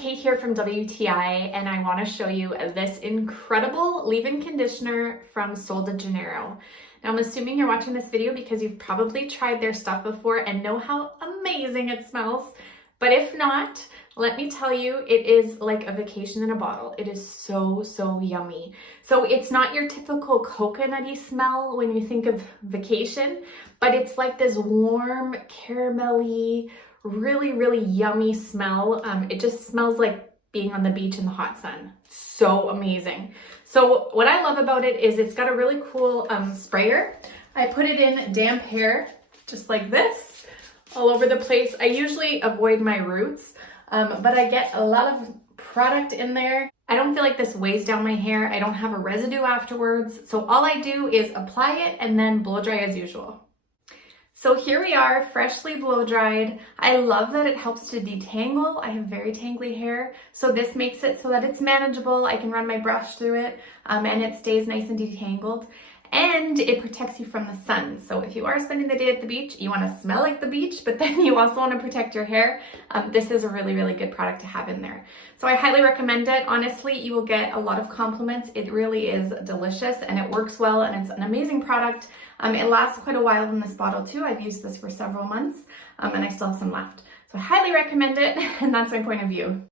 Kate here from WTI, and I want to show you this incredible leave-in conditioner from Sol de Janeiro. Now I'm assuming you're watching this video because you've probably tried their stuff before and know how amazing it smells. But if not, let me tell you, it is like a vacation in a bottle. It is so yummy. So it's not your typical coconutty smell when you think of vacation, but it's like this warm, caramelly, really yummy smell. It just smells like being on the beach in the hot sun. So amazing. So what I love about it is it's got a really cool sprayer. I put it in damp hair, just like this, all over the place. I usually avoid my roots, but I get a lot of product in there. I don't feel like this weighs down my hair. I don't have a residue afterwards. So all I do is apply it and then blow dry as usual. So here we are, freshly blow dried. I love that it helps to detangle. I have very tangly hair, so this makes it so that it's manageable. I can run my brush through it and it stays nice and detangled. And it protects you from the sun. So if you are spending the day at the beach, you want to smell like the beach, but then you also want to protect your hair. This is a really good product to have in there. So I highly recommend it. Honestly, you will get a lot of compliments. It really is delicious and it works well and it's an amazing product. It lasts quite a while in this bottle too. I've used this for several months and I still have some left. So I highly recommend it, and that's my point of view.